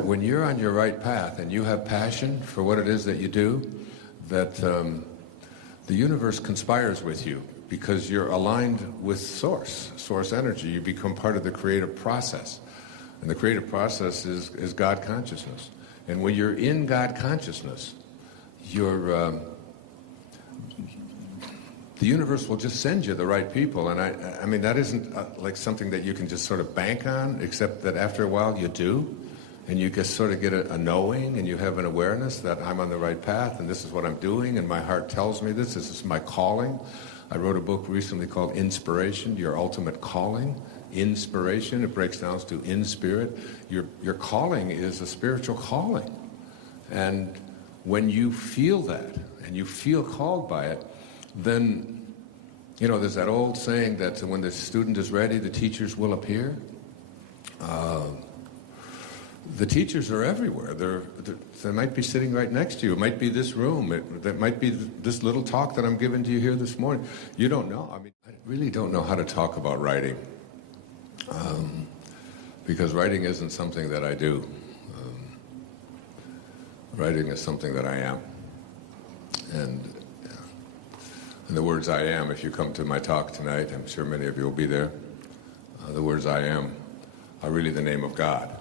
When you're on your right path and you have passion for what it is that you do, that the universe conspires with you because you're aligned with source energy. You become part of the creative process. And the creative process is God consciousness. And when you're in God consciousness, the universe will just send you the right people. And I mean, that isn't like something that you can just sort of bank on, except that after a while you do. And you just sort of get a knowing, and you have an awareness that I'm on the right path, and this is what I'm doing, and my heart tells me this is my calling. I wrote a book recently called Inspiration, Your Ultimate Calling. Inspiration, it breaks down to in spirit. Your calling is a spiritual calling. And when you feel that, and you feel called by it, then, you know, there's that old saying that when the student is ready, the teachers will appear. The teachers are everywhere. They might be sitting right next to you. It might be this room. That might be this little talk that I'm giving to you here this morning. You don't know. I mean, I really don't know how to talk about writing, because writing isn't something that I do. Writing is something that I am. And the words I am, if you come to my talk tonight, I'm sure many of you will be there, the words I am are really the name of God.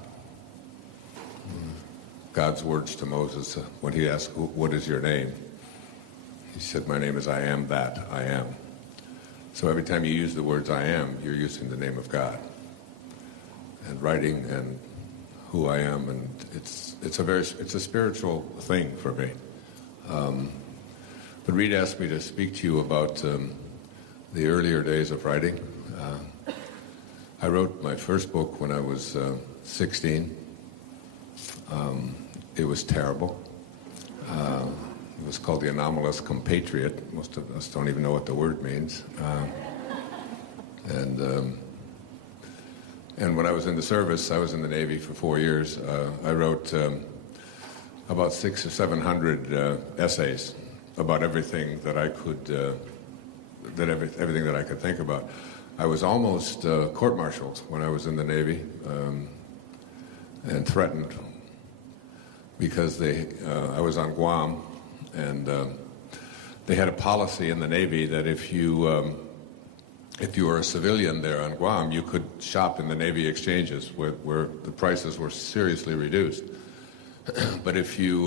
God's words to Moses when he asked, what is your name? He said, my name is I am that I am. So every time you use the words I am, you're using the name of God. And writing and who I am, and it's a spiritual thing for me. But Reed asked me to speak to you about the earlier days of writing. I wrote my first book when I was 16. It was terrible. It was called The Anomalous Compatriot. Most of us don't even know what the word means. And when I was in the service, I was in the Navy for 4 years. I wrote about 600 or 700 essays about everything that I could, everything that I could think about. I was almost court-martialed when I was in the Navy and threatened because I was on Guam, and they had a policy in the Navy that if you were a civilian there on Guam, you could shop in the Navy exchanges where the prices were seriously reduced. But if you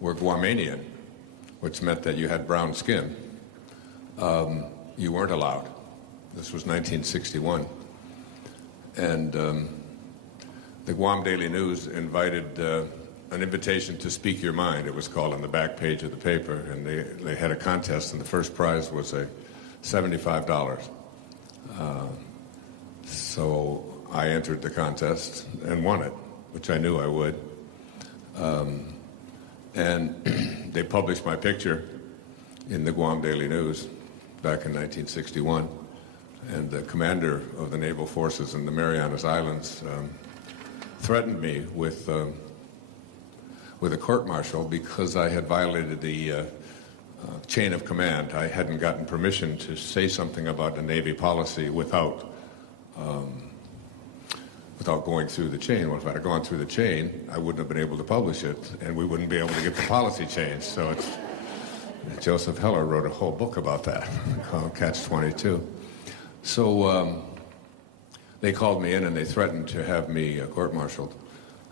were Guamanian, which meant that you had brown skin, you weren't allowed. This was 1961. And the Guam Daily News invited an invitation to speak your mind, it was called, on the back page of the paper, and they had a contest, and the first prize was $75. So I entered the contest and won it, which I knew I would. And they published my picture in the Guam Daily News back in 1961, and the commander of the naval forces in the Marianas Islands threatened me with a court-martial because I had violated the chain of command. I hadn't gotten permission to say something about the Navy policy without going through the chain. Well, if I had gone through the chain, I wouldn't have been able to publish it, and we wouldn't be able to get the policy changed. So Joseph Heller wrote a whole book about that called Catch-22. So they called me in and they threatened to have me court-martialed.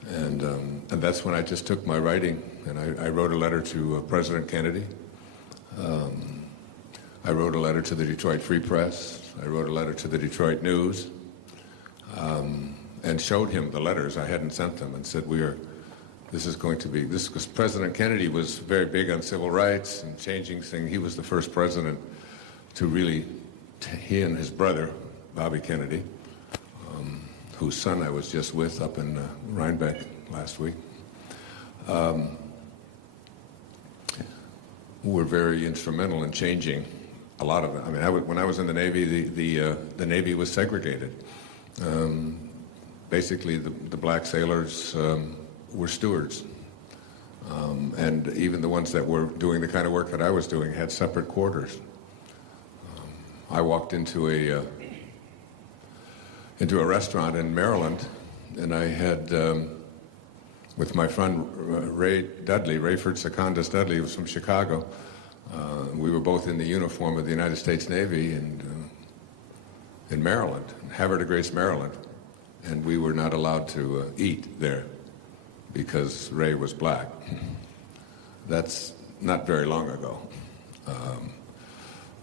And that's when I just took my writing, and I wrote a letter to President Kennedy. I wrote a letter to the Detroit Free Press. I wrote a letter to the Detroit News, and showed him the letters. I hadn't sent them, and said, this is going to be, this, because President Kennedy was very big on civil rights and changing things. He was the first president to really, he and his brother, Bobby Kennedy, whose son I was just with up in Rhinebeck last week, were very instrumental in changing a lot of it. I mean, when I was in the Navy, the Navy was segregated. Basically, the black sailors were stewards, and even the ones that were doing the kind of work that I was doing had separate quarters. I walked into a restaurant in Maryland, and I had with my friend Ray Dudley, Rayford Secundus Dudley, who was from Chicago. We were both in the uniform of the United States Navy in Maryland, Havre de Grace, Maryland. And we were not allowed to eat there because Ray was black. That's not very long ago.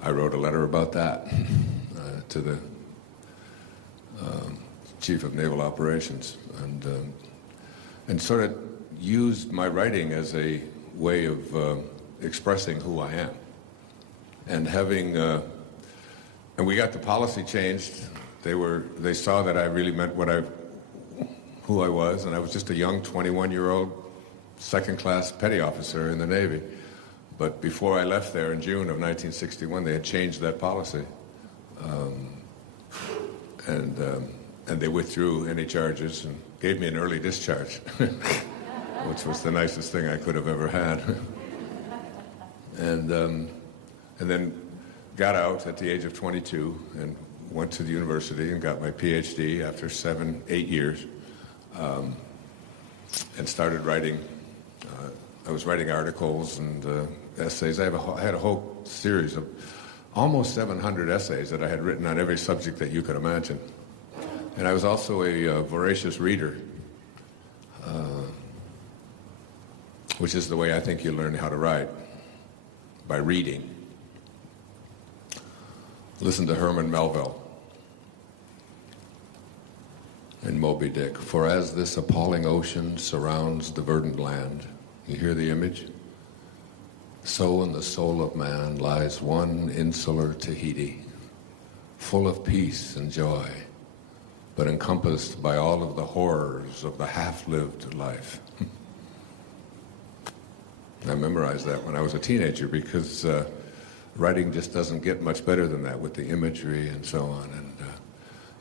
I wrote a letter about that to the Chief of Naval Operations, and sort of used my writing as a way of expressing who I am. And having, and we got the policy changed. They saw that I really meant who I was, and I was just a young 21-year-old second-class petty officer in the Navy. But before I left there in June of 1961, they had changed that policy. And they withdrew any charges and gave me an early discharge, which was the nicest thing I could have ever had. And then got out at the age of 22 and went to the university and got my PhD after 8 years, and started writing. I was writing articles and essays. I had a whole series of almost 700 essays that I had written on every subject that you could imagine. And I was also a voracious reader, which is the way I think you learn how to write, by reading. Listen to Herman Melville in Moby Dick. For as this appalling ocean surrounds the verdant land, you hear the image? So in the soul of man lies one insular Tahiti, full of peace and joy, but encompassed by all of the horrors of the half-lived life. I memorized that when I was a teenager because writing just doesn't get much better than that with the imagery and so on.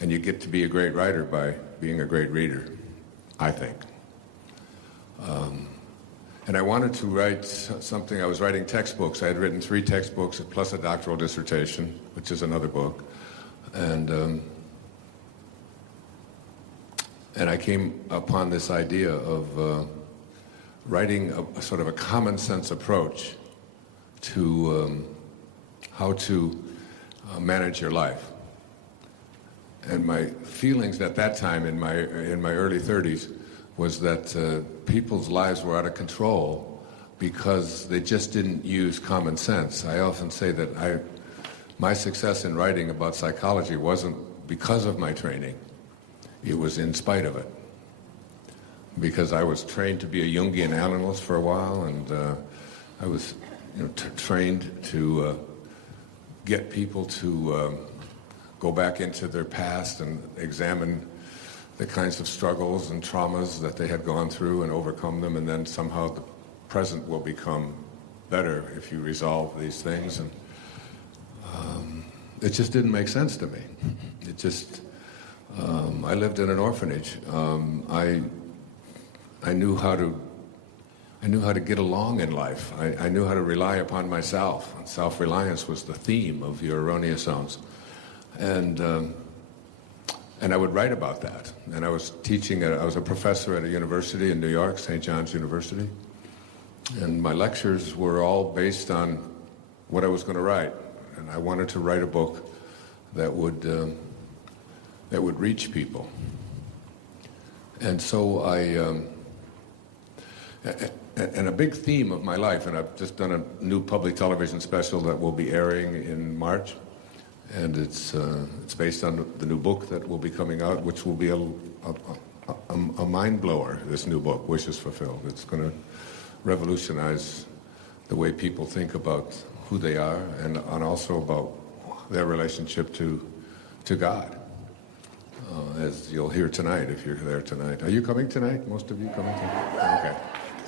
And you get to be a great writer by being a great reader, I think. And I wanted to write something. I was writing textbooks. I had written 3 textbooks plus a doctoral dissertation, which is another book. And I came upon this idea of writing a sort of a common sense approach to how to manage your life. And my feelings at that time in my early 30s was that people's lives were out of control because they just didn't use common sense. I often say that my success in writing about psychology wasn't because of my training. It was in spite of it. Because I was trained to be a Jungian analyst for a while, and I was trained to get people to go back into their past and examine the kinds of struggles and traumas that they had gone through and overcome them, and then somehow the present will become better if you resolve these things. And it just didn't make sense to me. It just, I lived in an orphanage. I knew how to get along in life. I knew how to rely upon myself. And self-reliance was the theme of your erroneous zones. And I would write about that. And I was teaching, I was a professor at a university in New York, St. John's University. And my lectures were all based on what I was going to write. And I wanted to write a book that would reach people. And so and a big theme of my life, and I've just done a new public television special that will be airing in March. And it's based on the new book that will be coming out, which will be a mind blower. This new book, Wishes Fulfilled. It's going to revolutionize the way people think about who they are, and also about their relationship to God. As you'll hear tonight, if you're there tonight. Are you coming tonight? Most of you coming tonight?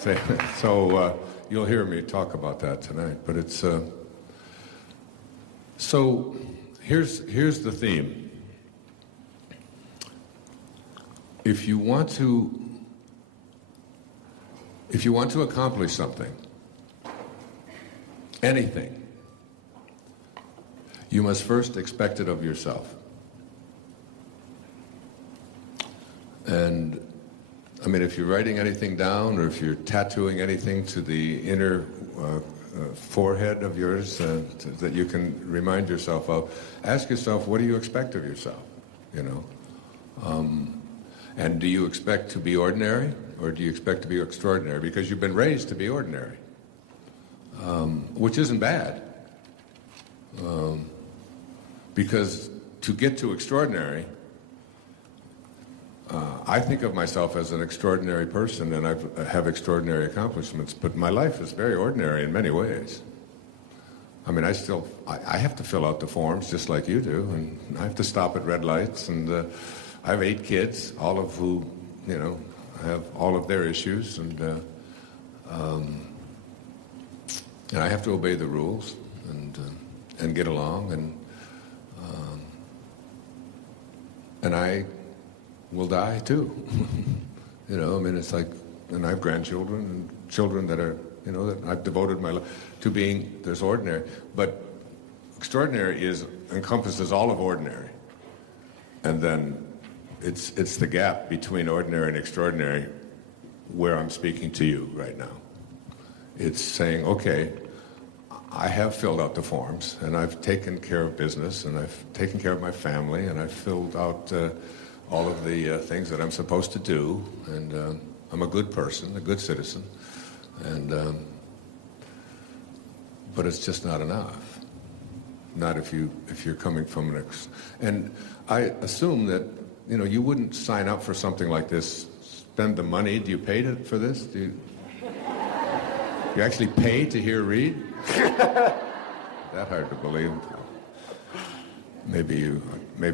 Okay. So you'll hear me talk about that tonight. But it's so. Here's the theme. If you want to accomplish something, anything, you must first expect it of yourself. And I mean, if you're writing anything down or if you're tattooing anything to the inner forehead of yours that you can remind yourself of, ask yourself, what do you expect of yourself? You know? And do you expect to be ordinary or do you expect to be extraordinary? Because you've been raised to be ordinary, which isn't bad. Because to get to extraordinary, I think of myself as an extraordinary person, and I have extraordinary accomplishments, but my life is very ordinary in many ways. I mean, I have to fill out the forms just like you do, and I have to stop at red lights, and I have 8 kids, all of who, you know, have all of their issues, and I have to obey the rules and get along, and I will die too. You know, I mean, it's like, and I have grandchildren and children that are, you know, that I've devoted my life to being this ordinary. But extraordinary encompasses all of ordinary. And then it's the gap between ordinary and extraordinary where I'm speaking to you right now. It's saying, okay, I have filled out the forms, and I've taken care of business, and I've taken care of my family, and I've filled out all of the things that I'm supposed to do, and I'm a good person, a good citizen, and but it's just not enough. Not if you're coming from and I assume that, you know, you wouldn't sign up for something like this, spend the money. Do you pay for this? Do you actually pay to hear Reed? That hard to believe. Maybe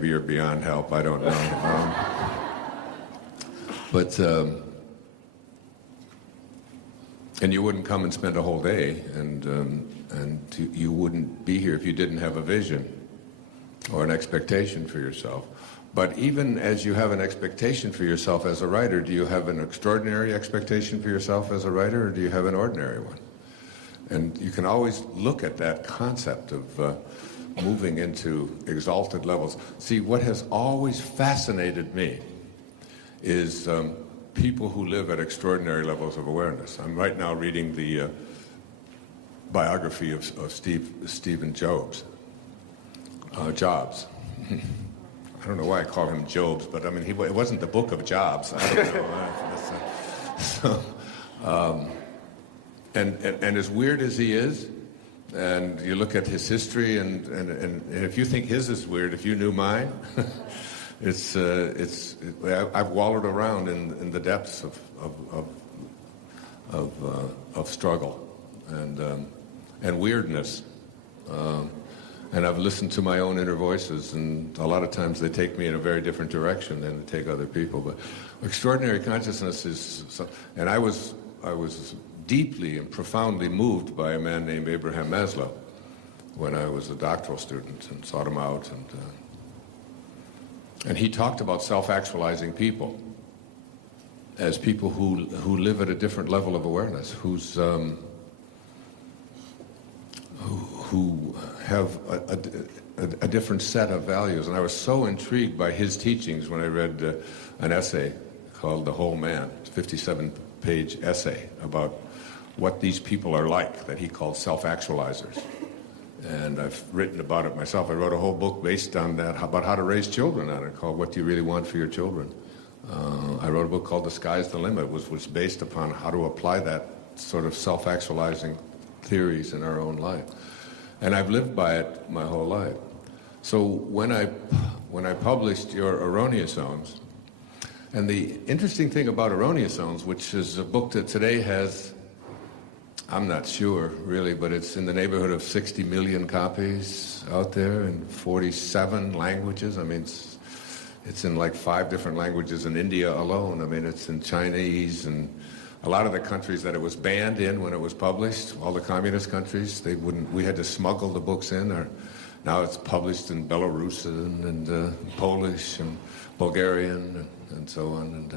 you're beyond help. I don't know. And you wouldn't come and spend a whole day, and you wouldn't be here if you didn't have a vision or an expectation for yourself. But even as you have an expectation for yourself as a writer, do you have an extraordinary expectation for yourself as a writer, or do you have an ordinary one? And you can always look at that concept of moving into exalted levels. See, what has always fascinated me is people who live at extraordinary levels of awareness. I'm right now reading the biography of Stephen Jobs. Jobs. I don't know why I call him Jobs, but I mean, it wasn't the book of Jobs. I don't know. And as weird as he is, and you look at his history, and if you think his is weird, if you knew mine, I've wallowed around in the depths of struggle and weirdness. And I've listened to my own inner voices, and a lot of times they take me in a very different direction than they take other people. But extraordinary consciousness is, and I was deeply and profoundly moved by a man named Abraham Maslow when I was a doctoral student, and sought him out, and he talked about self-actualizing people as people who live at a different level of awareness, who have a different set of values. And I was so intrigued by his teachings when I read an essay called The Whole Man, a 57-page essay about what these people are like, that he called self-actualizers. And I've written about it myself. I wrote a whole book based on that, about how to raise children on it, called What Do You Really Want for Your Children? I wrote a book called The Sky's the Limit, which was based upon how to apply that sort of self-actualizing theories in our own life. And I've lived by it my whole life. So when I published Your Erroneous Zones, and the interesting thing about Erroneous Zones, which is a book that today has, I'm not sure really, but it's in the neighborhood of 60 million copies out there in 47 languages. I mean, it's in like 5 different languages in India alone. I mean, it's in Chinese, and a lot of the countries that it was banned in when it was published, all the communist countries, we had to smuggle the books in. Or now it's published in Belarus and Polish and Bulgarian and so on.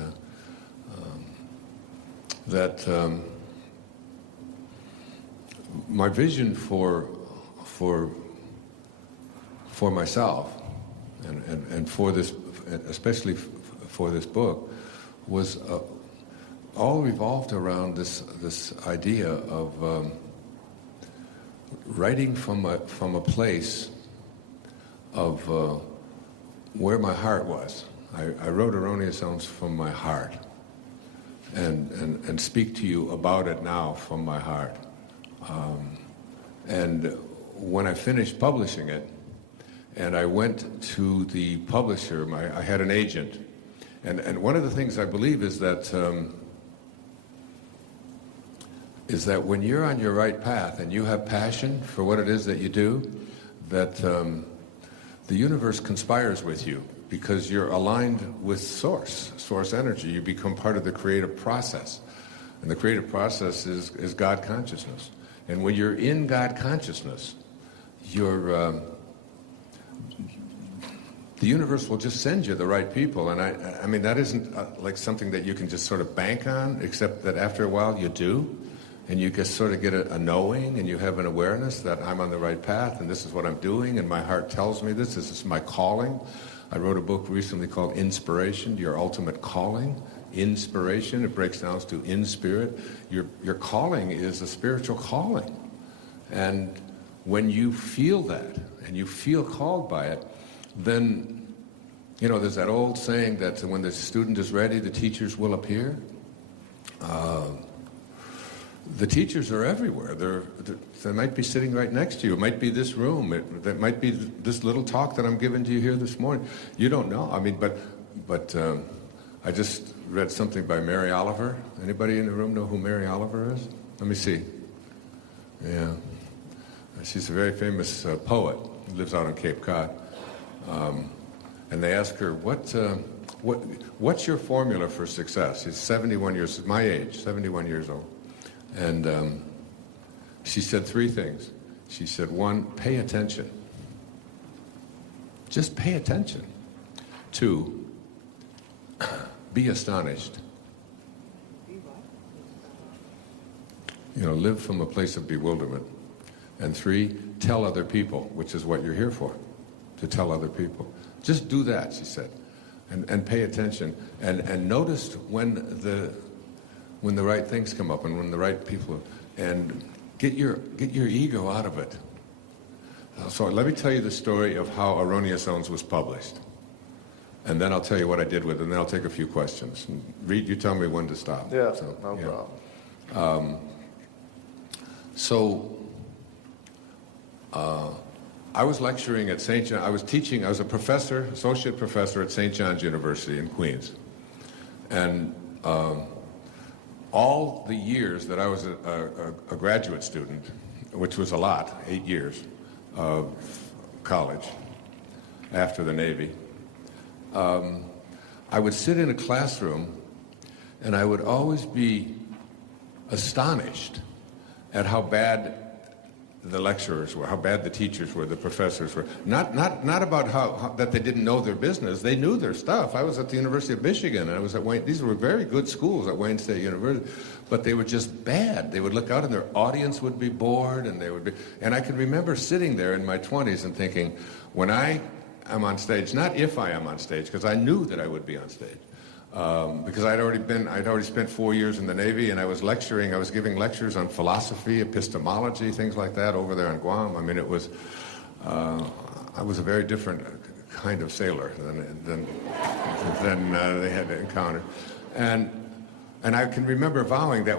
And my vision for myself and for this, especially for this book, was all revolved around this idea of writing from a place of where my heart was. I wrote Erroneous Zones from my heart, and speak to you about it now from my heart. And when I finished publishing it, and I went to the publisher, I had an agent, and one of the things I believe is that when you're on your right path and you have passion for what it is that you do, that the universe conspires with you because you're aligned with source energy. You become part of the creative process. And the creative process is God consciousness. And when you're in God consciousness, the universe will just send you the right people. And I mean, that isn't like something that you can just sort of bank on, except that after a while you do. And you just sort of get a knowing, and you have an awareness that I'm on the right path, and this is what I'm doing, and my heart tells me this is my calling. I wrote a book recently called Inspiration, Your Ultimate Calling. Inspiration, it breaks down to in spirit. Your calling is a spiritual calling. And when you feel that, and you feel called by it, then, you know, there's that old saying that when the student is ready, the teachers will appear. The teachers are everywhere. They might be sitting right next to you. It might be this room. That might be this little talk that I'm giving to you here this morning. You don't know. I mean, but I just read something by Mary Oliver. Anybody in the room know who Mary Oliver is? Let me see. Yeah. She's a very famous poet who lives out on Cape Cod. And they ask her, what's your formula for success? She's 71 years, my age, 71 years old. And she said three things. She said, one, pay attention. Just pay attention. Two, be astonished. You know, live from a place of bewilderment. And three, tell other people, which is what you're here for, to tell other people. Just do that, she said, and pay attention. And notice when the right things come up and when the right people, and get your ego out of it. So let me tell you the story of how Erroneous Zones was published. And then I'll tell you what I did with it, and then I'll take a few questions. And Reed, you tell me when to stop. Yeah, so, no problem. I was lecturing at St. John. I was a professor, associate professor at St. John's University in Queens. And all the years that I was a graduate student, which was a lot, 8 years of college after the Navy, I would sit in a classroom and I would always be astonished at how bad the lecturers were, how bad the teachers were, the professors were. Not about how that they didn't know their business. They knew their stuff. I was at the University of Michigan, and I was at Wayne. These were very good schools at Wayne State University, but they were just bad. They would look out, and their audience would be bored, and they would be. And I can remember sitting there in my 20s and thinking, when I am on stage, not if I am on stage, because I knew that I would be on stage. Because I'd already spent 4 years in the Navy, and I was giving lectures on philosophy, epistemology, things like that over there on Guam. I mean, I was a very different kind of sailor than they had to encounter. And I can remember vowing that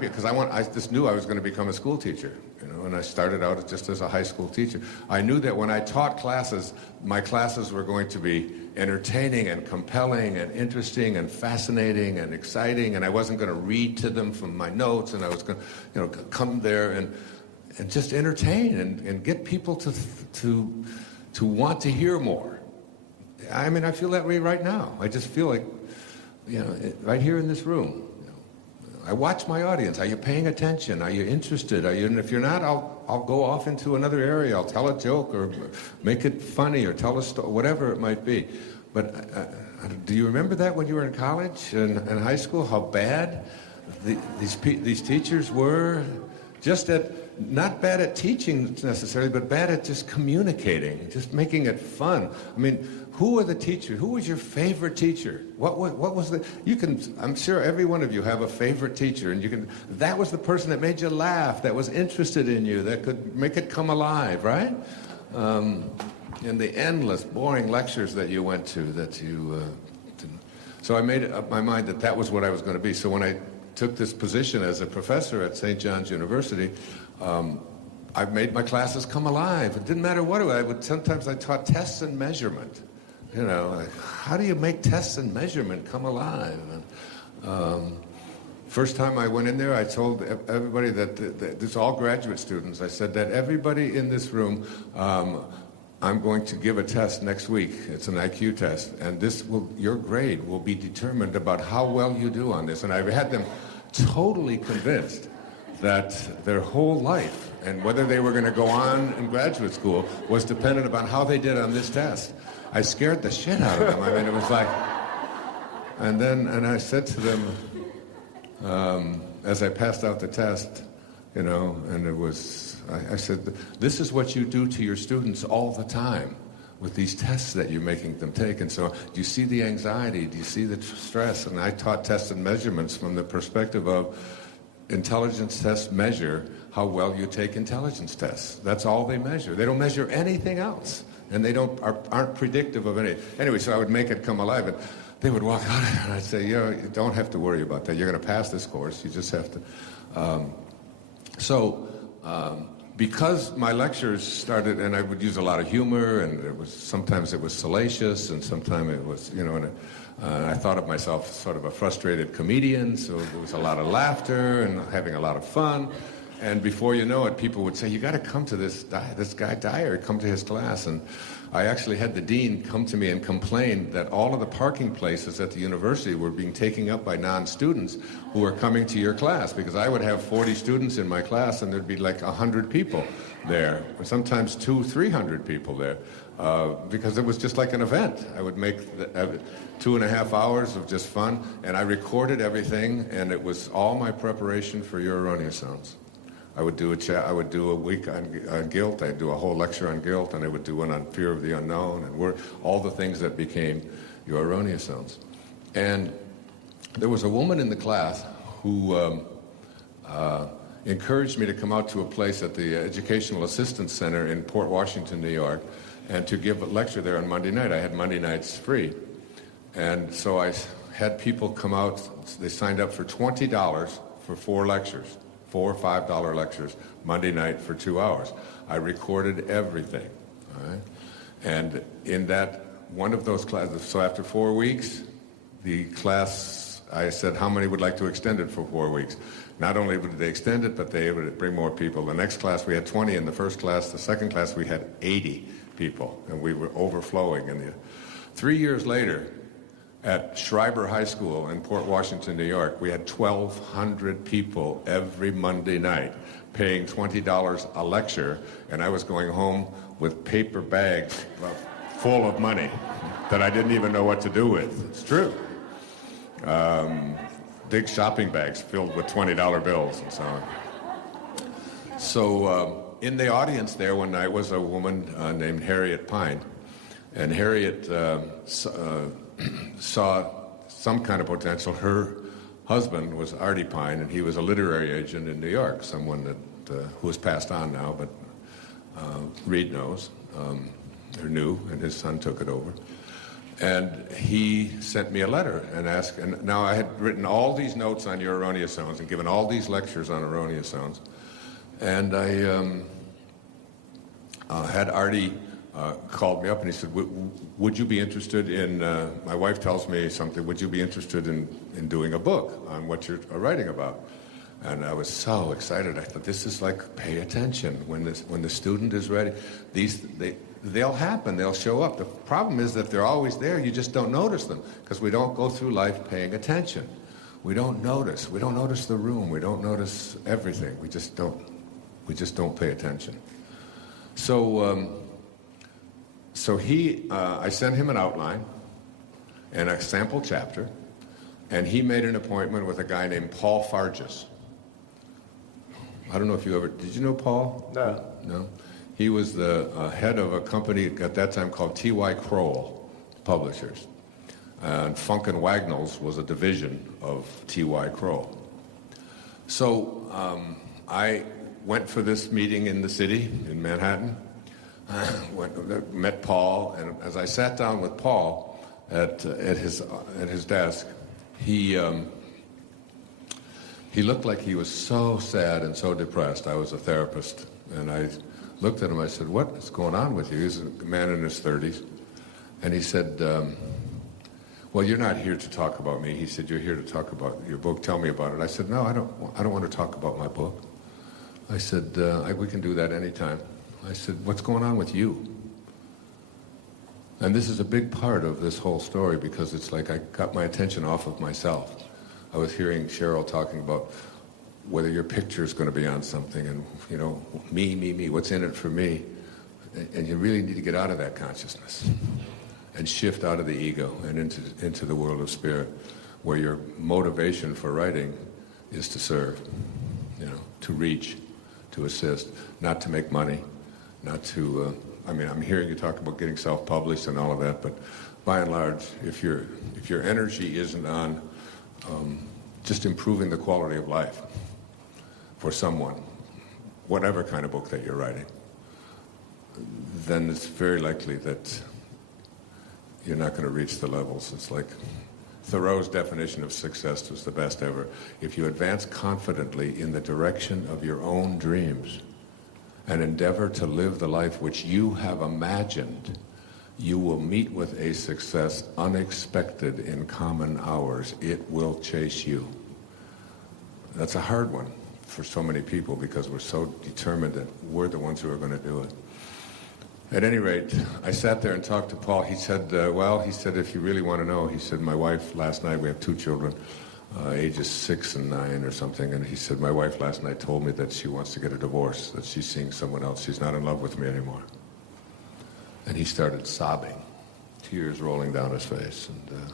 because I just knew I was going to become a school teacher. You know, and I started out just as a high school teacher. I knew that when I taught classes, my classes were going to be entertaining and compelling and interesting and fascinating and exciting, and I wasn't going to read to them from my notes, and I was going to, come there and just entertain and get people to want to hear more. I mean, I feel that way right now. I just feel like, right here in this room. I watch my audience. Are you paying attention? Are you interested? And if you're not, I'll go off into another area. I'll tell a joke or make it funny or tell a story, whatever it might be. But do you remember that when you were in college and high school? How bad these teachers were? Not bad at teaching necessarily, but bad at just communicating, just making it fun. I mean, who are the teachers? Who was your favorite teacher? What was the, you can, I'm sure every one of you have a favorite teacher, and you can, that was the person that made you laugh, that was interested in you, that could make it come alive, right? And the endless, boring lectures that you went to, that you, so I made up my mind that that was what I was going to be. So when I took this position as a professor at St. John's University, I made my classes come alive. It didn't matter what I would. Sometimes I taught tests and measurement. You know, like, how do you make tests and measurement come alive? And, first time I went in there, I told everybody that this is all graduate students. I said that everybody in this room, I'm going to give a test next week. It's an IQ test, and your grade will be determined about how well you do on this. And I had them totally convinced that their whole life and whether they were going to go on in graduate school was dependent upon how they did on this test. I scared the shit out of them. I mean, it was like, and I said to them, as I passed out the test, you know, and it was, I said, this is what you do to your students all the time with these tests that you're making them take. And so, do you see the anxiety? Do you see the stress? And I taught tests and measurements from the perspective of intelligence tests measure how well you take intelligence tests. That's all they measure. They don't measure anything else. And they aren't predictive of anything. Anyway, so I would make it come alive. And they would walk out and I'd say, yeah, you don't have to worry about that. You're going to pass this course. You just have to. Because my lectures started, and I would use a lot of humor, and sometimes it was salacious, and sometimes it was, you know, and I thought of myself as sort of a frustrated comedian, so there was a lot of laughter and having a lot of fun. And before you know it, people would say, you got to come to this guy Dyer, come to his class. And I actually had the dean come to me and complain that all of the parking places at the university were being taken up by non-students who were coming to your class, because I would have 40 students in my class and there'd be like 100 people there, or sometimes 200-300 people there, because it was just like an event. I would make 2.5 hours of just fun, and I recorded everything, and it was all my preparation for your erroneous sounds. I would do a week on guilt. I'd do a whole lecture on guilt, and I would do one on fear of the unknown, and all the things that became your erroneous zones. And there was a woman in the class who encouraged me to come out to a place at the Educational Assistance Center in Port Washington, New York, and to give a lecture there on Monday night. I had Monday nights free. And so I had people come out. They signed up for $20 for 4 lectures. $4 or $5 lectures, Monday night for 2 hours. I recorded everything, all right? And in that, one of those classes, so after 4 weeks, the class, I said, how many would like to extend it for 4 weeks? Not only would they extend it, but they would bring more people. The next class, we had 20 in the first class. The second class, we had 80 people, and we were overflowing. And 3 years later, at Schreiber High School in Port Washington, New York, we had 1,200 people every Monday night paying $20 a lecture, and I was going home with paper bags full of money that I didn't even know what to do with. It's true. Big shopping bags filled with $20 bills and so on. So in the audience there one night was a woman named Harriet Pine, and Harriet saw some kind of potential. Her husband was Artie Pine, and he was a literary agent in New York, someone that who has passed on now, but Reed knows, or knew, and his son took it over. And he sent me a letter and asked, and now I had written all these notes on your erroneous zones and given all these lectures on erroneous zones, and I had Artie called me up and he said, would you be interested in, my wife tells me something, would you be interested in doing a book on what you're writing about? And I was so excited. I thought, this is like, pay attention. When the student is ready, they'll happen, they'll show up. The problem is that they're always there, you just don't notice them, because we don't go through life paying attention. We don't notice the room, we don't notice everything, we just don't pay attention. So I sent him an outline and a sample chapter, and he made an appointment with a guy named Paul Farges. I don't know if did you know Paul? No. No? He was the head of a company at that time called T.Y. Kroll. publishers. And Funk and Wagnalls was a division of T.Y. Crow. So I went for this meeting in the city, in Manhattan, met Paul, and as I sat down with Paul at his desk, he looked like he was so sad and so depressed. I was a therapist, and I looked at him, I said, "What is going on with you?" He's a man in his 30s, and he said, "Well, you're not here to talk about me." He said, "You're here to talk about your book. Tell me about it." I said, "No, I don't want to talk about my book." I said, "We can do that anytime." I said, "What's going on with you?" And this is a big part of this whole story, because it's like I got my attention off of myself. I was hearing Cheryl talking about whether your picture is going to be on something, and, you know, me, what's in it for me? And you really need to get out of that consciousness and shift out of the ego and into the world of spirit, where your motivation for writing is to serve, you know, to reach, to assist, not to make money, not to, I'm hearing you talk about getting self-published and all of that, but by and large, if your energy isn't on just improving the quality of life for someone, whatever kind of book that you're writing, then it's very likely that you're not going to reach the levels. It's like Thoreau's definition of success was the best ever. If you advance confidently in the direction of your own dreams and endeavor to live the life which you have imagined, you will meet with a success unexpected in common hours. It will chase you. That's a hard one for so many people, because we're so determined that we're the ones who are going to do it. At any rate, I sat there and talked to Paul. He said, he said, if you really want to know, he said, my wife last night, we have 2 children, ages 6 and 9 or something, and he said, my wife last night told me that she wants to get a divorce, that she's seeing someone else. She's not in love with me anymore. And he started sobbing, tears rolling down his face. And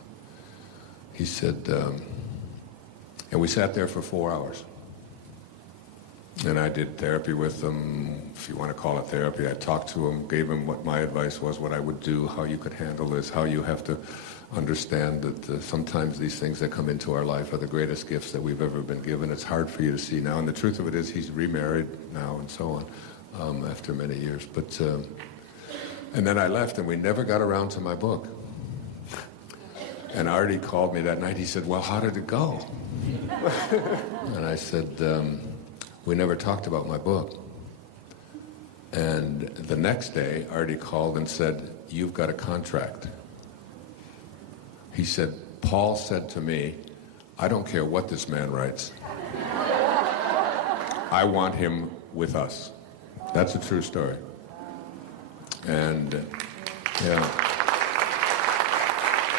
he said, and we sat there for 4 hours. And I did therapy with him, if you want to call it therapy. I talked to him, gave him what my advice was, what I would do, how you could handle this, how you have to understand that sometimes these things that come into our life are the greatest gifts that we've ever been given. It's hard for you to see now. And the truth of it is he's remarried now and so on after many years. But and then I left, and we never got around to my book. And Artie called me that night. He said, well, how did it go? And I said, we never talked about my book. And the next day, Artie called and said, you've got a contract. He said, Paul said to me, I don't care what this man writes. I want him with us. That's a true story. And, yeah,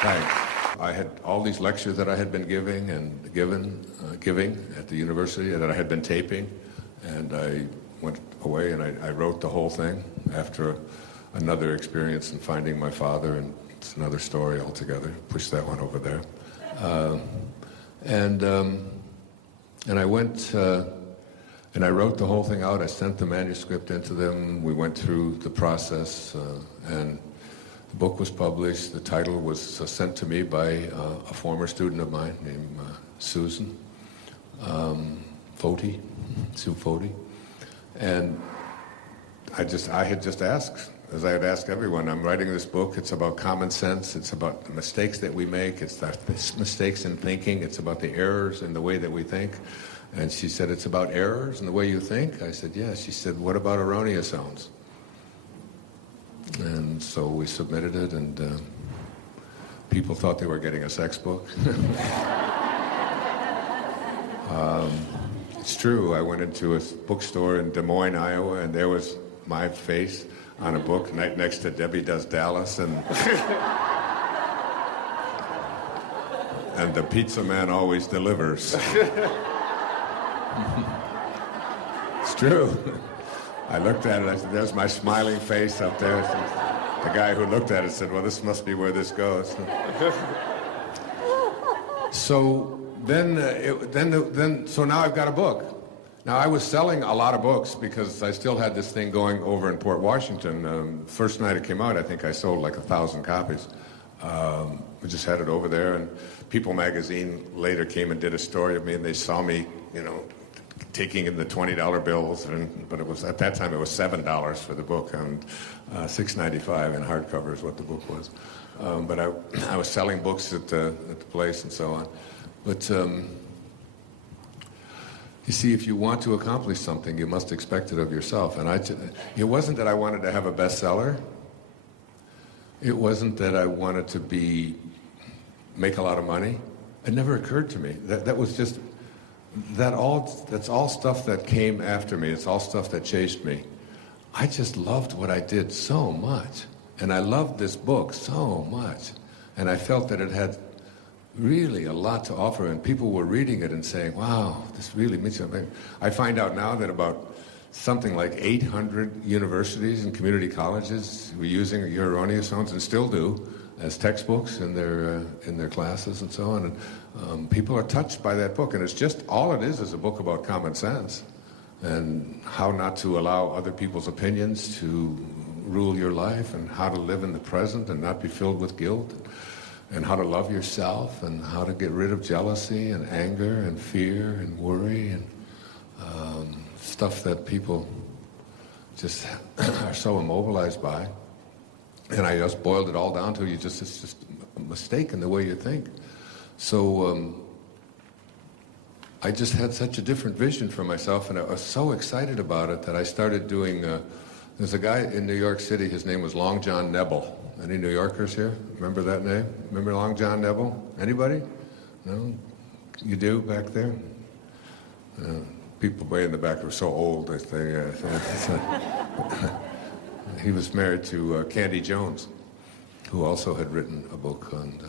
thanks. I had all these lectures that I had been giving at the university that I had been taping, and I went away and I wrote the whole thing after another experience in finding my father, and it's another story altogether. Push that one over there. And I went and I wrote the whole thing out. I sent the manuscript into them. We went through the process, and the book was published. The title was sent to me by a former student of mine named Susan Foti, Sue Foti. And I had just asked, as I had asked everyone, I'm writing this book. It's about common sense. It's about the mistakes that we make. It's the mistakes in thinking. It's about the errors in the way that we think. And she said, it's about errors in the way you think? I said, yeah. She said, what about erroneous ones? And so we submitted it, and people thought they were getting a sex book. It's true. I went into a bookstore in Des Moines, Iowa, and there was my face on a book right next to Debbie Does Dallas, and and the pizza man always delivers. It's true. I looked at it, I said, there's my smiling face up there. The guy who looked at it said, well, this must be where this goes. So so now I've got a book. Now, I was selling a lot of books because I still had this thing going over in Port Washington. First night it came out, I think I sold like 1,000 copies. We just had it over there, and People magazine later came and did a story of me, and they saw me, taking in the $20 bills, but it was, at that time, it was $7 for the book, and $6.95 in hardcover is what the book was. But I was selling books at the place and so on. But you see, if you want to accomplish something, you must expect it of yourself. And it wasn't that I wanted to have a bestseller. It wasn't that I wanted to make a lot of money. It never occurred to me. That was just that's all stuff that came after me. It's all stuff that chased me. I just loved what I did so much. And I loved this book so much. And I felt that it had really a lot to offer, and people were reading it and saying, wow, this really means something. I find out now that about something like 800 universities and community colleges were using your erroneous zones, and still do, as textbooks in their classes and so on. And people are touched by that book, and it's just, all it is a book about common sense and how not to allow other people's opinions to rule your life, and how to live in the present and not be filled with guilt, and how to love yourself, and how to get rid of jealousy and anger and fear and worry and stuff that people just are so immobilized by. And I just boiled it all down to it's just a mistake in the way you think. So I just had such a different vision for myself, and I was so excited about it that I started doing, there's a guy in New York City, his name was Long John Nebel. Any New Yorkers here? Remember that name? Remember Long John Nebel? Anybody? No? You do back there? People way in the back were so old that he was married to Candy Jones, who also had written a book on...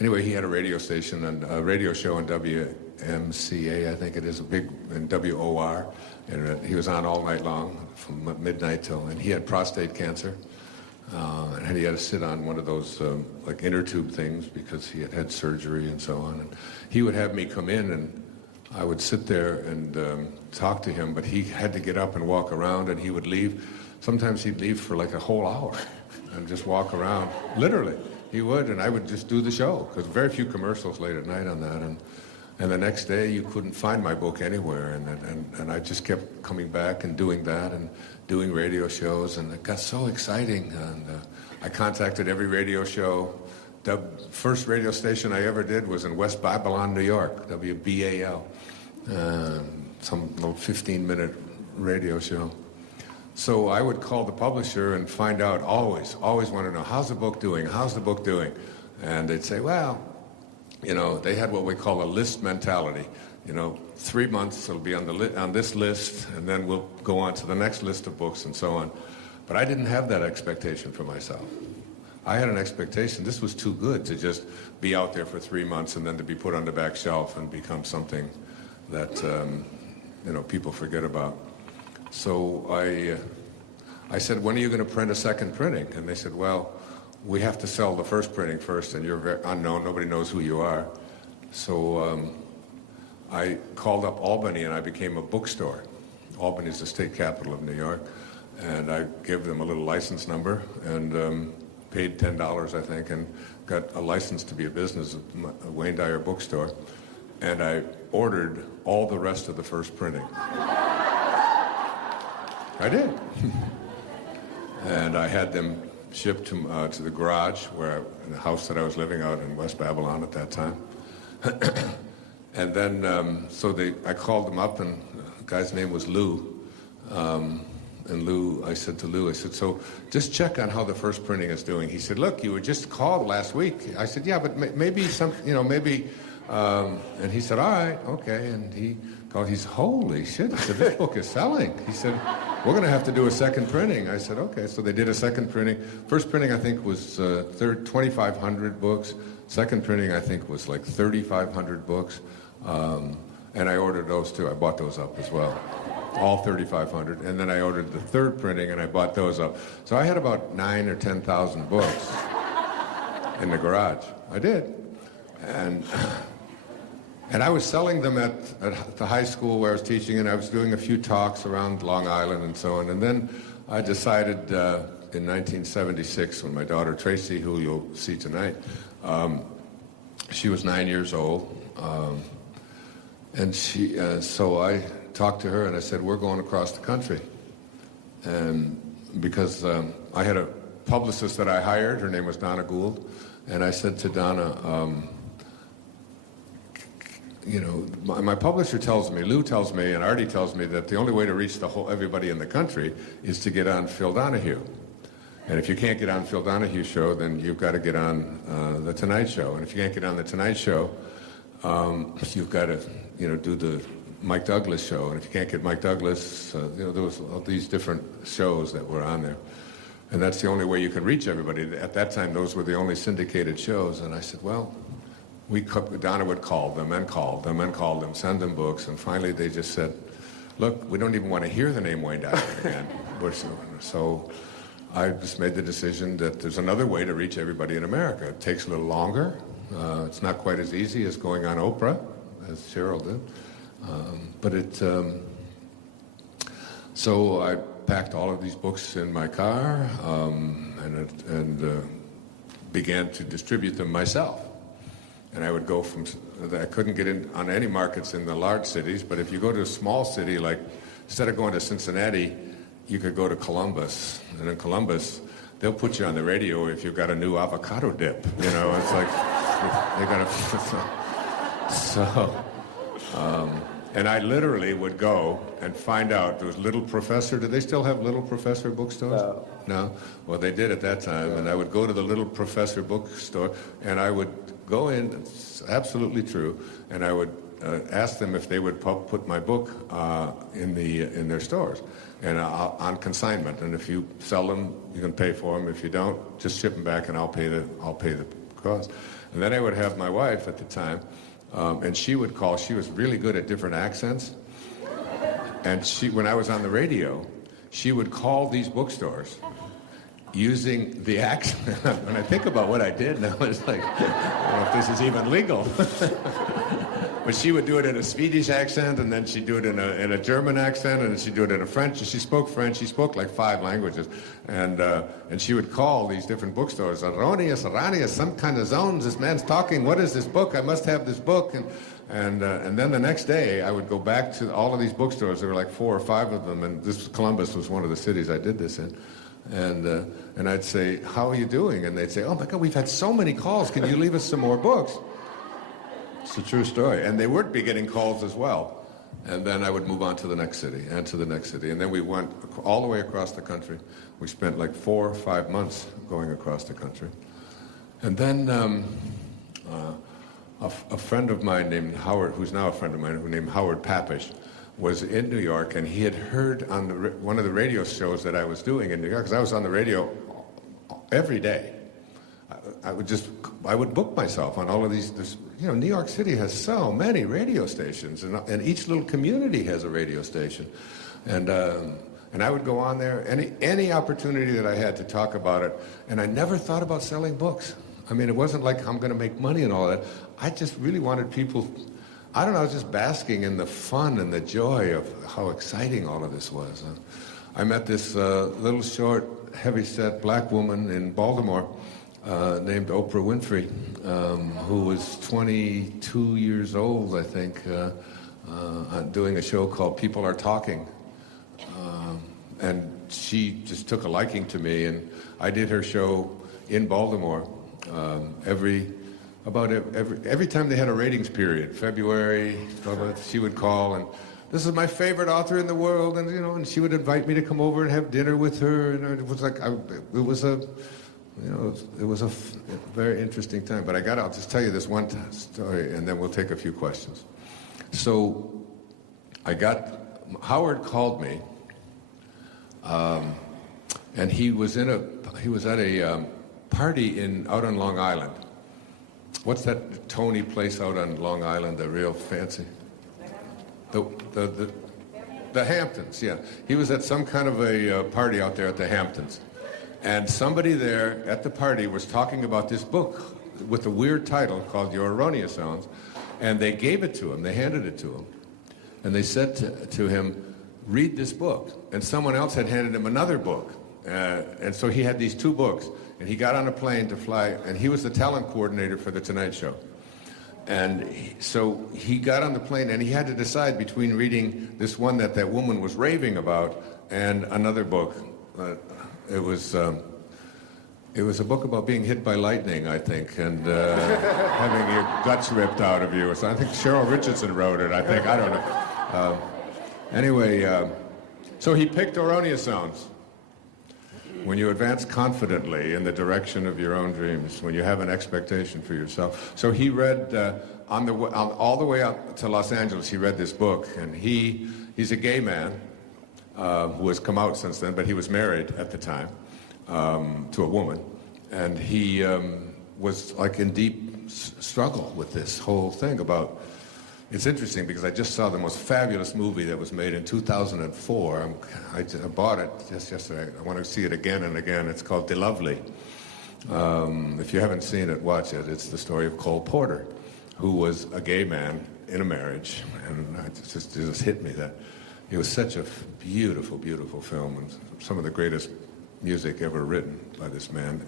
anyway, he had a radio station and a radio show on WMCA, I think it is, a big, and WOR, and he was on all night long, from midnight till... And he had prostate cancer. And he had to sit on one of those like inner tube things because he had had surgery and so on. And he would have me come in, and I would sit there and talk to him, but he had to get up and walk around, and he would leave. Sometimes he'd leave for like a whole hour and just walk around. Literally, he would, and I would just do the show, because very few commercials late at night on that. And the next day, you couldn't find my book anywhere, and I just kept coming back and doing that, and doing radio shows, and it got so exciting. And I contacted every radio show. The first radio station I ever did was in West Babylon, New York, WBAL, some little 15-minute radio show. So I would call the publisher and find out, always want to know, how's the book doing? How's the book doing? And they'd say, well, they had what we call a list mentality. 3 months it'll be on this list, and then we'll go on to the next list of books and so on. But I didn't have that expectation for myself. I had an expectation, this was too good to just be out there for 3 months and then to be put on the back shelf and become something that people forget about. So I said, when are you going to print a second printing? And they said, well, we have to sell the first printing first, and you're very unknown, nobody knows who you are. So I called up Albany, and I became a bookstore. Albany is the state capital of New York, and I gave them a little license number and paid $10, I think, and got a license to be a business, a Wayne Dyer bookstore, and I ordered all the rest of the first printing. I did. And I had them shipped to the garage in the house that I was living out in West Babylon at that time. And then, I called them up, and the guy's name was Lou. And Lou, I said, so just check on how the first printing is doing. He said, look, you were just called last week. I said, yeah, but maybe and he said, all right, okay. And he called, he said, holy shit. I said, this book is selling. He said, we're going to have to do a second printing. I said, okay. So they did a second printing. First printing, I think, was 2,500 books. Second printing, I think, was like 3,500 books. And I ordered those too. I bought those up as well. All 3,500. And then I ordered the third printing, and I bought those up. So I had about 9,000 or 10,000 books in the garage. I did. And I was selling them at the high school where I was teaching, and I was doing a few talks around Long Island and so on. And then I decided, in 1976 when my daughter Tracy, who you'll see tonight, she was 9 years old. And so I talked to her and I said, we're going across the country. And because I had a publicist that I hired, her name was Donna Gould, and I said to Donna, you know, my publisher tells me, Lou tells me, and Artie tells me that the only way to reach everybody in the country is to get on Phil Donahue. And if you can't get on Phil Donahue's show, then you've got to get on The Tonight Show. And if you can't get on The Tonight Show, you've got to, you know, do the Mike Douglas show. And if you can't get Mike Douglas, you know, there was all these different shows that were on there. And that's the only way you can reach everybody. At that time, those were the only syndicated shows. And I said, well, Donna would call them and call them and call them, send them books. And finally, they just said, look, we don't even want to hear the name Wayne Dyer again. So I just made the decision that there's another way to reach everybody in America. It takes a little longer. It's not quite as easy as going on Oprah, as Cheryl did. So I packed all of these books in my car and began to distribute them myself. And I would go I couldn't get in on any markets in the large cities, but if you go to a small city, like instead of going to Cincinnati, you could go to Columbus. And in Columbus, they'll put you on the radio if you've got a new avocado dip. You know, it's like, they got to, and I literally would go and find out. There was Little Professor. Do they still have Little Professor bookstores? No. No? Well, they did at that time. And I would go to the Little Professor bookstore, and I would go in, it's absolutely true, and I would ask them if they would put my book in their stores and on consignment. And if you sell them, you can pay for them. If you don't, just ship them back, and I'll pay the cost. And then I would have my wife at the time. And she would call. She was really good at different accents. And when I was on the radio, she would call these bookstores using the accent. When I think about what I did now, it's like, I don't know if this is even legal. But she would do it in a Swedish accent, and then she'd do it in a German accent, and then she'd do it in a French. She spoke French. She spoke like 5 languages. And she would call these different bookstores. Aronius, some kind of zones. This man's talking. What is this book? I must have this book. And then the next day, I would go back to all of these bookstores. There were like 4 or 5 of them, and Columbus was one of the cities I did this in. And I'd say, how are you doing? And they'd say, oh my God, we've had so many calls. Can you leave us some more books? It's a true story. And they would be getting calls as well. And then I would move on to the next city and to the next city. And then we went all the way across the country. We spent like 4 or 5 months going across the country. And then a friend of mine named Howard, who's now a friend of mine, named Howard Papish, was in New York, and he had heard on one of the radio shows that I was doing in New York, because I was on the radio every day. I would book myself on all of these. You know, New York City has so many radio stations, and each little community has a radio station, and I would go on there any opportunity that I had to talk about it, and I never thought about selling books. I mean, it wasn't like I'm going to make money and all that. I just really wanted people. I don't know. I was just basking in the fun and the joy of how exciting all of this was. I met this little short, heavy-set black woman in Baltimore. Named Oprah Winfrey, who was 22 years old, I think, doing a show called People Are Talking. And she just took a liking to me, and I did her show in Baltimore every time they had a ratings period. February, she would call, and this is my favorite author in the world, and and she would invite me to come over and have dinner with her, and it was like it was a very interesting time. But I'll just tell you this one story, and then we'll take a few questions. So Howard called me, and he was at a party out on Long Island. What's that Tony place out on Long Island, the real fancy? The Hamptons, yeah. He was at some kind of a party out there at the Hamptons. And somebody there at the party was talking about this book with a weird title called Your Erroneous Zones, and they gave it to him. They handed it to him. And they said to him, read this book. And someone else had handed him another book. And so he had these 2 books, and he got on a plane to fly, and he was the talent coordinator for The Tonight Show. And so he got on the plane, and he had to decide between reading this one that woman was raving about and another book. It was a book about being hit by lightning, I think, and having your guts ripped out of you. So I think Cheryl Richardson wrote it, I think. I don't know. Anyway, so he picked erroneous sounds. When you advance confidently in the direction of your own dreams, when you have an expectation for yourself. So he read, all the way out to Los Angeles, he read this book, and he's a gay man who has come out since then, but he was married at the time to a woman, and he was like in deep struggle with this whole thing about. It's interesting because I just saw the most fabulous movie that was made in 2004. I bought it just yesterday. I want to see it again and again. It's called De Lovely. If you haven't seen it, watch it. It's the story of Cole Porter, who was a gay man in a marriage. And it just hit me that it was such a beautiful, beautiful film, and some of the greatest music ever written by this man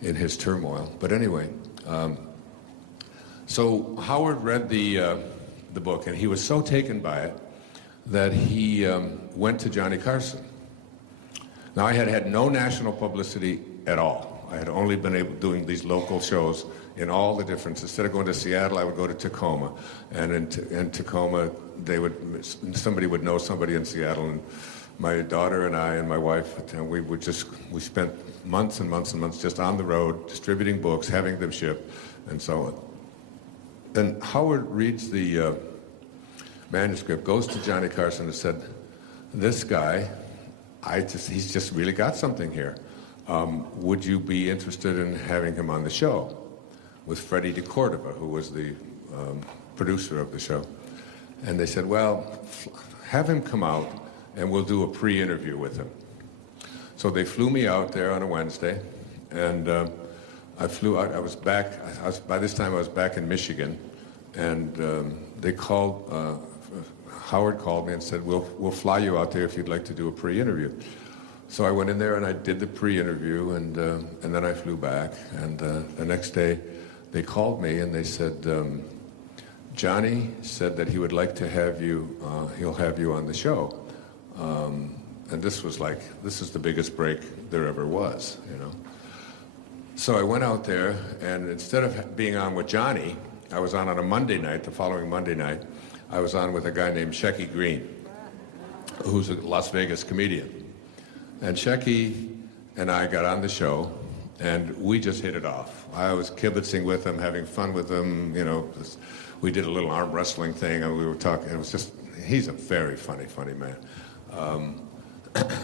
in his turmoil. But anyway, so Howard read the book, and he was so taken by it that he went to Johnny Carson. Now, I had had no national publicity at all. I had only been doing these local shows in all the different. Instead of going to Seattle, I would go to Tacoma, and in Tacoma, somebody would know somebody in Seattle, and my daughter and I and my wife, and we spent months and months and months just on the road, distributing books, having them shipped, and so on. Then Howard reads the manuscript, goes to Johnny Carson and said, "This guy, he's just really got something here. Would you be interested in having him on the show?" With Freddie DeCordova, who was the producer of the show. And they said, "Well, have him come out and we'll do a pre-interview with him." So they flew me out there on a Wednesday, and I flew out. By this time I was back in Michigan, and they called. Howard called me and said, "We'll fly you out there if you'd like to do a pre-interview." So I went in there and I did the pre-interview, and then I flew back. And the next day, they called me and they said, "Johnny said that he would like to have you. He'll have you on the show." And this is the biggest break there ever was, you know. So I went out there, and instead of being on with Johnny, I was on a Monday night, the following Monday night, I was on with a guy named Shecky Green, who's a Las Vegas comedian. And Shecky and I got on the show, and we just hit it off. I was kibitzing with him, having fun with him, you know. We did a little arm wrestling thing, and we were talking. It was just, he's a very funny, funny man.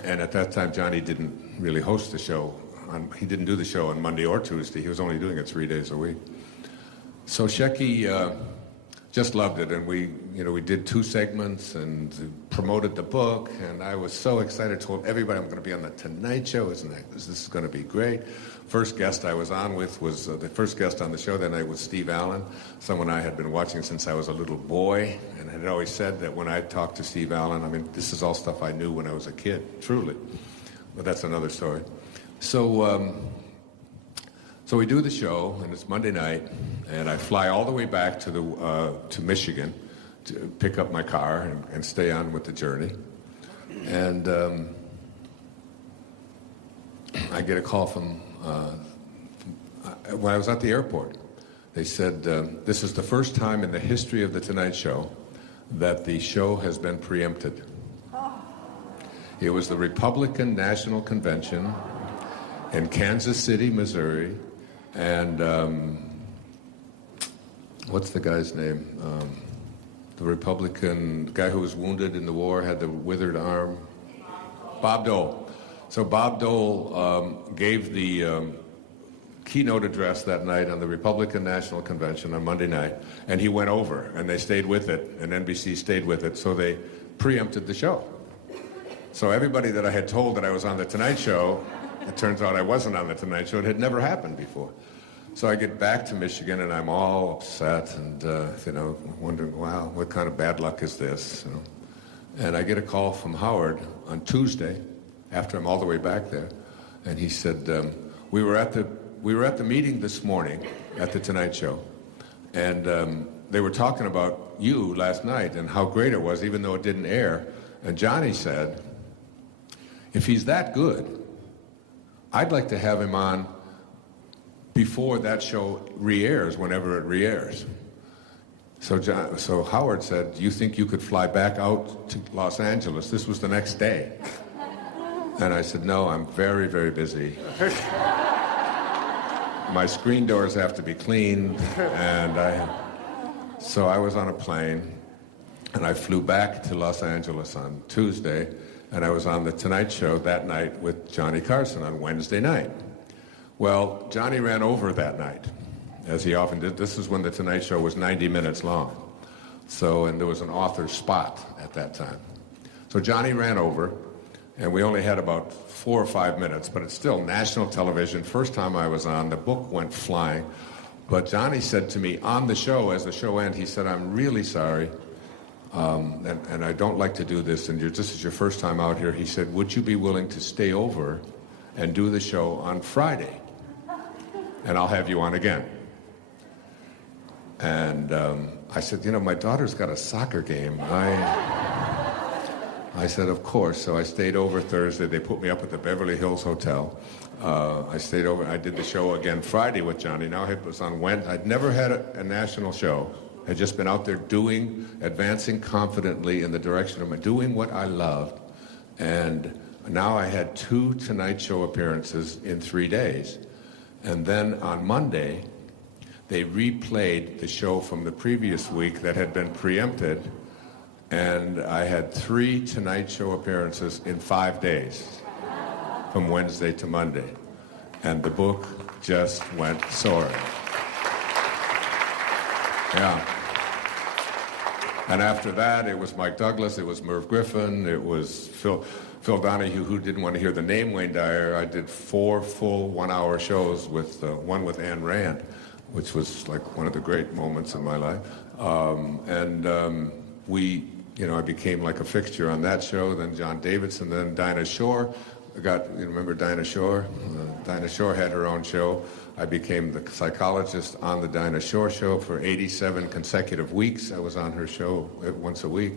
And at that time, Johnny didn't really host the show. He didn't do the show on Monday or Tuesday. He was only doing it 3 days a week. So Shecky just loved it, and we did 2 segments and promoted the book, and I was so excited. Told everybody I'm going to be on the Tonight Show. This is going to be great. First guest I was on with was the first guest on the show that night was Steve Allen, someone I had been watching since I was a little boy, and had always said that when I talked to Steve Allen, I mean, this is all stuff I knew when I was a kid, truly. But that's another story. So we do the show, and it's Monday night, and I fly all the way back to Michigan to pick up my car and stay on with the journey. And I get a call from when I was at the airport. They said, "This is the first time in the history of the Tonight Show that the show has been preempted." It was the Republican National Convention in Kansas City, Missouri, and what's the guy's name? The Republican guy who was wounded in the war, had the withered arm. Bob Dole. So Bob Dole gave the keynote address that night on the Republican National Convention on Monday night, and he went over, and they stayed with it, and NBC stayed with it, so they preempted the show. So everybody that I had told that I was on the Tonight Show, it turns out I wasn't on the Tonight Show. It had never happened before. So I get back to Michigan, and I'm all upset and, wondering, wow, what kind of bad luck is this? And I get a call from Howard on Tuesday after I'm all the way back there. And he said, we were at the meeting this morning at the Tonight Show, and they were talking about you last night and how great it was, even though it didn't air. And Johnny said, if he's that good, I'd like to have him on before that show re-airs, whenever it re-airs. So Howard said, do you think you could fly back out to Los Angeles? This was the next day. And I said, no, I'm very, very busy. My screen doors have to be cleaned, so I was on a plane, and I flew back to Los Angeles on Tuesday, and I was on the Tonight Show that night with Johnny Carson on Wednesday night. Well, Johnny ran over that night, as he often did. This is when the Tonight Show was 90 minutes long. And there was an author spot at that time. So Johnny ran over, and we only had about 4 or 5 minutes, but it's still national television. First time I was on, the book went flying. But Johnny said to me on the show, as the show ended, he said, I'm really sorry, and I don't like to do this, and this is your first time out here. He said, would you be willing to stay over and do the show on Friday? And I'll have you on again. And I said, my daughter's got a soccer game. I said, of course. So I stayed over Thursday. They put me up at the Beverly Hills Hotel. I stayed over. I did the show again Friday with Johnny. Now it was on Wednesday. I'd never had a national show. I'd just been out there advancing confidently in the direction of doing what I loved. And now I had 2 Tonight Show appearances in 3 days. And then on Monday, they replayed the show from the previous week that had been preempted. And I had 3 Tonight Show appearances in 5 days, from Wednesday to Monday. And the book just went soaring. Yeah. And after that, it was Mike Douglas, it was Merv Griffin, it was Phil Donahue, who didn't want to hear the name Wayne Dyer. I did 4 full 1-hour shows with one with Ayn Rand, which was like one of the great moments in my life. I became like a fixture on that show. Then John Davidson, then Dinah Shore. Remember Dinah Shore? Dinah Shore had her own show. I became the psychologist on the Dinah Shore show for 87 consecutive weeks. I was on her show once a week.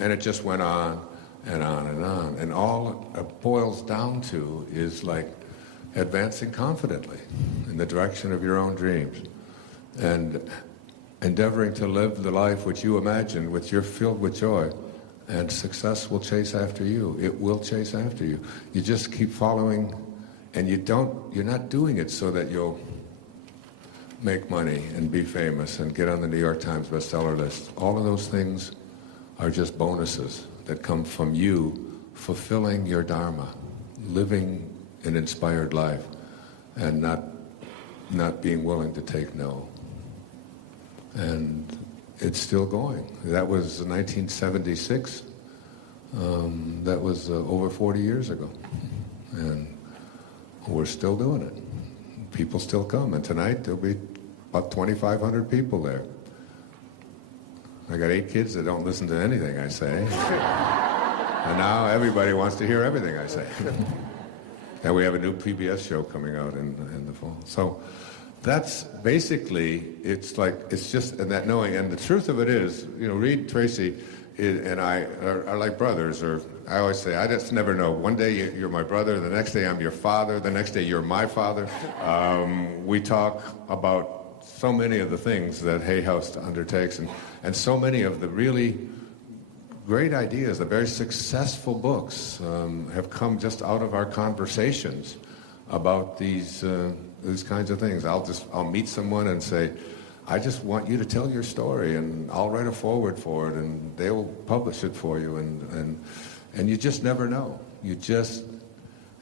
And it just went on and on and on. And all it boils down to is like advancing confidently in the direction of your own dreams. And endeavoring to live the life which you imagined, which you're filled with joy, and success will chase after you. It will chase after you. You just keep following, and you're not doing it so that you'll make money and be famous and get on the New York Times bestseller list. All of those things are just bonuses that come from you fulfilling your dharma, living an inspired life, and not being willing to take no. And it's still going. That was 1976. That was over 40 years ago. And we're still doing it. People still come. And tonight there'll be about 2,500 people there. I got 8 kids that don't listen to anything I say. And now everybody wants to hear everything I say. And we have a new PBS show coming out in the fall. So that's basically, it's just in that knowing. And the truth of it is, Reed Tracy and I are like brothers, or I always say, I just never know. One day you're my brother, the next day I'm your father, the next day you're my father. We talk about so many of the things that Hay House undertakes, and so many of the really great ideas, the very successful books have come just out of our conversations about these kinds of things. I'll meet someone and say, I just want you to tell your story, and I'll write a foreword for it, and they'll publish it for you, and you just never know. You just,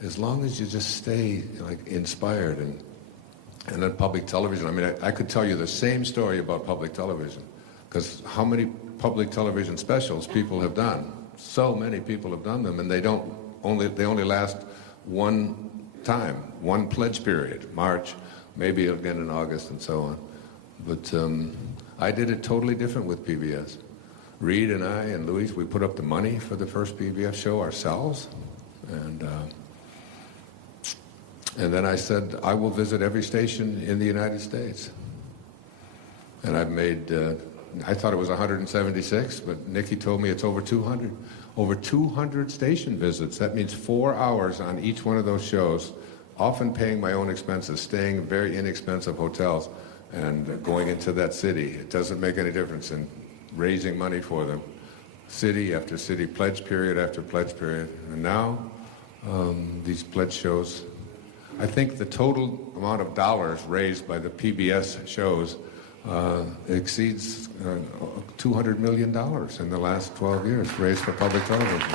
as long as you just stay inspired, and then public television. I mean, I could tell you the same story about public television, because how many public television specials people have done? So many people have done them, and they only last one time, one pledge period, March, maybe again in August, and so on. But I did it totally different with PBS. Reed and I and Louise, we put up the money for the first PBS show ourselves, And then I said, I will visit every station in the United States. And I've made, I thought it was 176, but Nikki told me it's over 200. Over 200 station visits. That means 4 hours on each one of those shows, often paying my own expenses, staying in very inexpensive hotels, and going into that city. It doesn't make any difference in raising money for them. City after city, pledge period after pledge period. And now, these pledge shows, I think the total amount of dollars raised by the PBS shows exceeds $200 million in the last 12 years raised for public television.